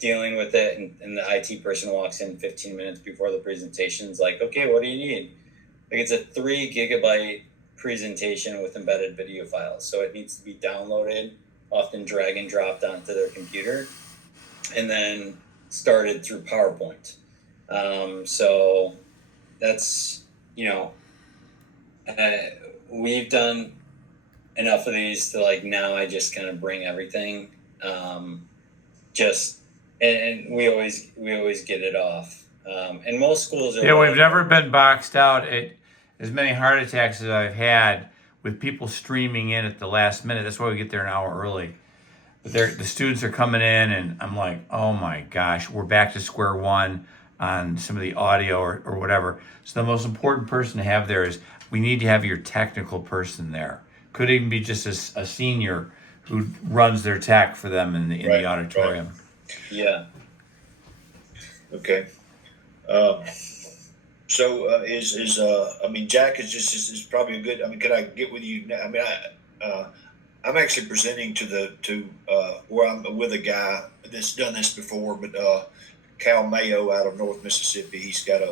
dealing with it, and the IT person walks in 15 minutes before the presentation. Is like, okay, what do you need? Like, it's a 3 gigabyte presentation with embedded video files, so it needs to be downloaded, often drag and dropped onto their computer, and then started through PowerPoint. So that's, we've done enough of these to like, now I just kind of bring everything, and we always get it off. And most schools are. Yeah, we've never been boxed out at as many heart attacks as I've had with people streaming in at the last minute. That's why we get there an hour early. but the students are coming in, and I'm like, oh my gosh, we're back to square one on some of the audio or whatever. So the most important person to have there is we need to have your technical person there. Could even be just a senior who runs their tech for them in the Right, auditorium. Yeah. Okay. So I mean, Jack is probably a good. I mean, could I get with you? I mean, I'm actually presenting to where I'm with a guy that's done this before, but Cal Mayo out of North Mississippi. He's got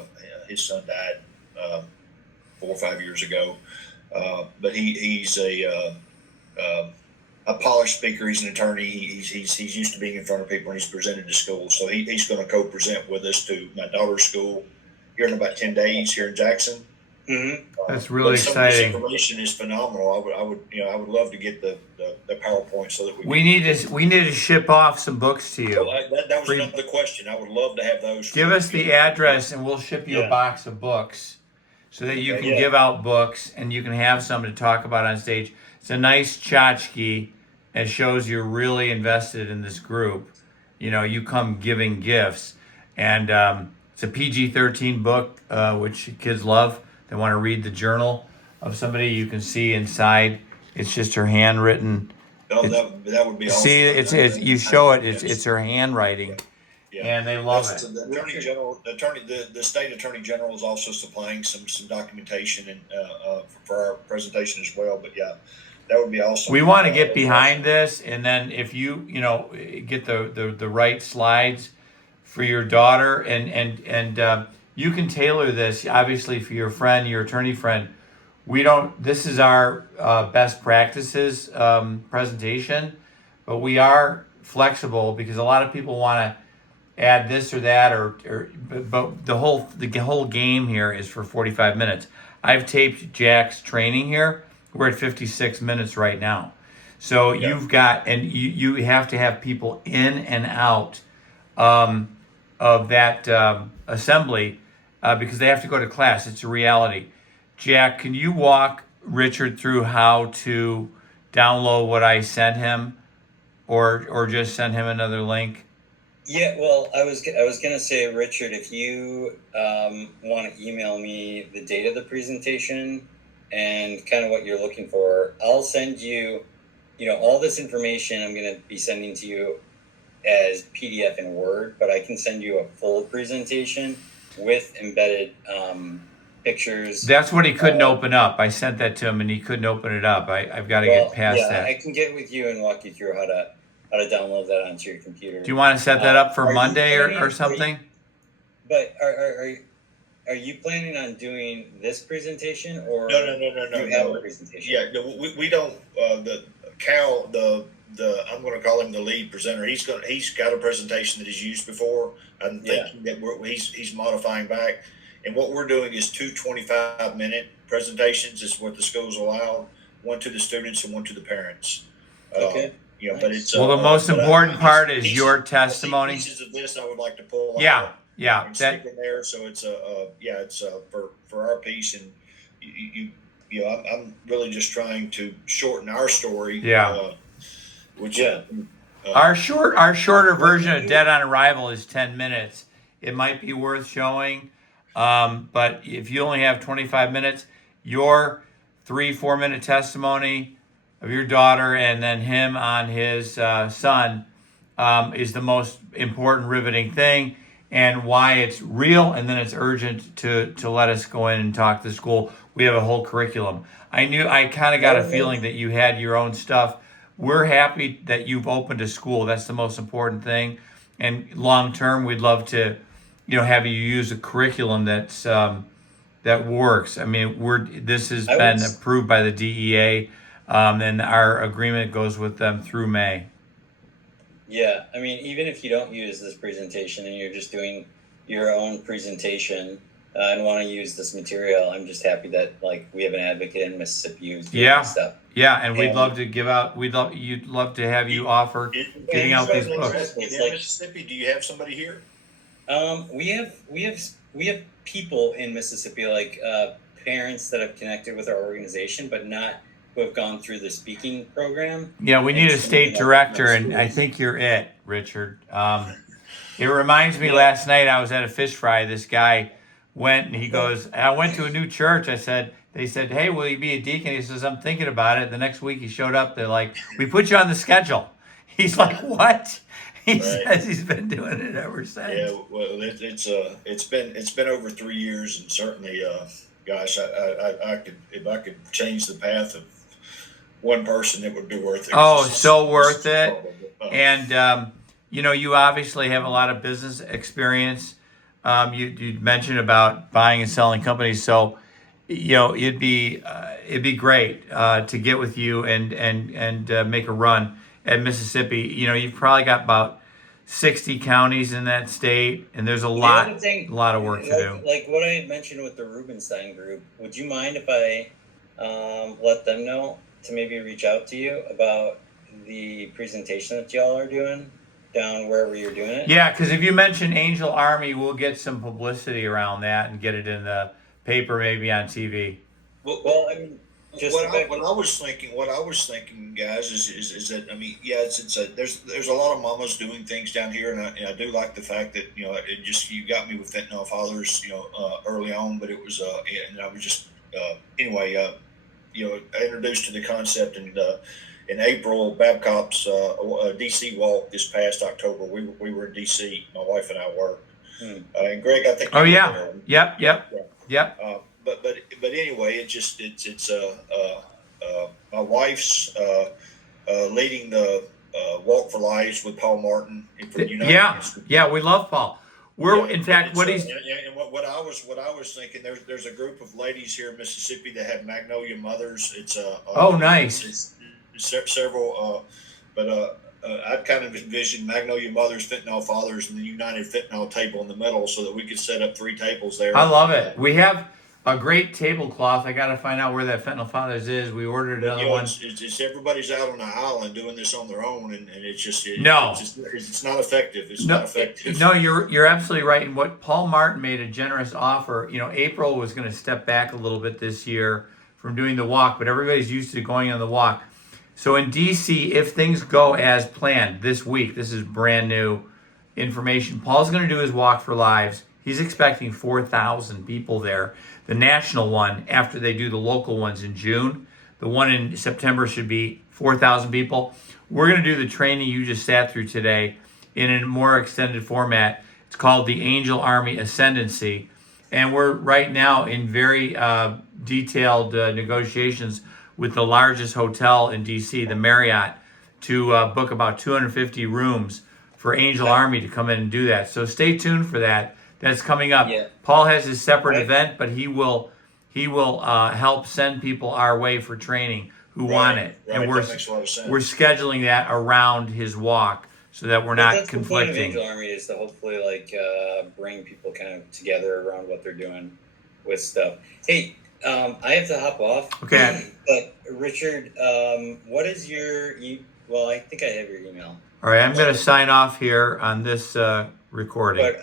his son died 4 or 5 years ago, but he's a polished speaker. He's an attorney. He's used to being in front of people, and he's presented to schools. So he's going to co-present with us to my daughter's school here in about 10 days here in Jackson. Mm-hmm. That's really Some exciting. of this information is phenomenal. I would love to get the PowerPoint so that We need to ship off some books to you. Well, that was another question. I would love to have those. Give us the address, and we'll ship you a box of books, so that you can give out books and you can have something to talk about on stage. It's a nice tchotchke. It shows you're really invested in this group. You know, you come giving gifts, and it's a PG-13 book, which kids love. They want to read the journal of somebody. You can see inside. It's just her handwritten. Oh, that would be awesome. See, it's you show it. It's her handwriting, and they love it. The Attorney General, the state Attorney General is also supplying some documentation and for our presentation as well. But yeah, that would be awesome. We want to get behind this, and then if you get the right slides for your daughter, and you can tailor this obviously for your friend, your attorney friend. This is our best practices presentation, but we are flexible because a lot of people want to add this or that, but the whole game here is for 45 minutes. I've taped Jack's training here. We're at 56 minutes right now. So you've got, and you have to have people in and out of that assembly because they have to go to class. It's a reality. Jack, can you walk Richard through how to download what I sent him, or just send him another link? Yeah, well, I was gonna say, Richard, if you want to email me the date of the presentation and kind of what you're looking for, I'll send you, all this information I'm gonna be sending to you as PDF and Word, but I can send you a full presentation with embedded pictures. That's what he couldn't open up. I sent that to him, and he couldn't open it up. I've got to get past that. I can get with you and walk you through how to download that onto your computer. Do you want to set that up for Monday or something? But are you planning on doing this presentation, or No. you have a presentation? Yeah, no, we don't. The Cal, I'm going to call him the lead presenter. He's got a presentation that he's used before. I'm thinking that he's modifying back, and what we're doing is 2 25-minute presentations is what the school's allowed. One to the students and one to the parents. Okay. But it's Well, the most important part is your testimony. Pieces of this I would like to pull out. Yeah, and stick in there. So it's for our piece, and I'm really just trying to shorten our story. Yeah. Our shorter version of Dead on Arrival is 10 minutes. It might be worth showing, but if you only have 25 minutes, your 3-4 minute testimony of your daughter and then him on his son is the most important, riveting thing, and why it's real, and then it's urgent to let us go in and talk to the school. We have a whole curriculum. I kind of got a feeling that you had your own stuff. We're happy that you've opened a school. That's the most important thing. And long term, we'd love to, have you use a curriculum that's that works. I mean, this has been approved by the DEA, and our agreement goes with them through May. Yeah, I mean, even if you don't use this presentation and you're just doing your own prepresentation and want to use this material, I'm just happy that we have an advocate in Mississippi who's doing this stuff. Yeah, and we'd love to give out. You'd love to have you offer giving out these books. In Mississippi, do you have somebody here? We have people in Mississippi, parents that have connected with our organization, but not who have gone through the speaking program. Yeah, we need a And state trained director, at and I schools. think you're it, Richard. It reminds me, Yeah. last night I was at a fish fry. This guy went and he goes, I went to a new church. They said, hey, will you be a deacon? He says, I'm thinking about it. The next week he showed up. They're like, we put you on the schedule. He's like, what? He Right. says he's been doing it ever since. Yeah, well, it's been over 3 years, and certainly, gosh, I could, if I could change the path of one person, it would be worth it. Oh, so worth it. Uh, And, you obviously have a lot of business experience. You mentioned about buying and selling companies. So, it'd be great to get with you and make a run at Mississippi. You've probably got about 60 counties in that state, and there's a lot of work to do. Like what I had mentioned with the Rubenstein group, would you mind if I let them know to maybe reach out to you about the presentation that y'all are doing down wherever you're doing it? Yeah, because if you mention Angel Army, we'll get some publicity around that and get it in the paper, maybe on TV. Well, I mean, just what I was thinking, guys, is that, I mean, yeah, there's a lot of mamas doing things down here, and I do like the fact that you got me with fentanyl fathers, early on, but it was and I was just anyway, I introduced to the concept, and in April, Babcock's DC walk this past October, we were in DC, my wife and I were, and Greg, I think. Oh, you were yeah. there. Yep. But anyway, it's my wife's leading the Walk for Lives with Paul Martin from the United Nations. Yeah, we love Paul. In fact, what he's and what I was thinking, there's a group of ladies here in Mississippi that have Magnolia Mothers. It's nice. It's several, but I'd kind of envisioned Magnolia Mothers, Fentanyl Fathers, and the United Fentanyl table in the middle, so that we could set up 3 tables there. I love it. We have a great tablecloth. I got to find out where that Fentanyl Fathers is. We ordered another one. It's everybody's out on the island doing this on their own, and it's just it's not effective. It's not effective. No, you're absolutely right. And what Paul Martin made a generous offer. April was going to step back a little bit this year from doing the walk, but everybody's used to going on the walk. So in DC, if things go as planned this week, this is brand new information. Paul's going to do his Walk for Lives. He's expecting 4,000 people there. The national one, after they do the local ones in June, the one in September should be 4,000 people. We're going to do the training you just sat through today in a more extended format. It's called the Angel Army Ascendancy. And we're right now in very detailed negotiations with the largest hotel in DC, the Marriott, to book about 250 rooms for Angel Army to come in and do that. So stay tuned for that. That's coming up. Yeah. Paul has his separate event, but he will help send people our way for training who want it. Right, And that makes a lot of sense. we're scheduling that around his walk so that we're not conflicting. The point of Angel Army is to hopefully bring people kind of together around what they're doing with stuff. Hey, I have to hop off. Okay. But Richard, what is your well, I think I have your email. All right, I'm going to sign off here on this recording. But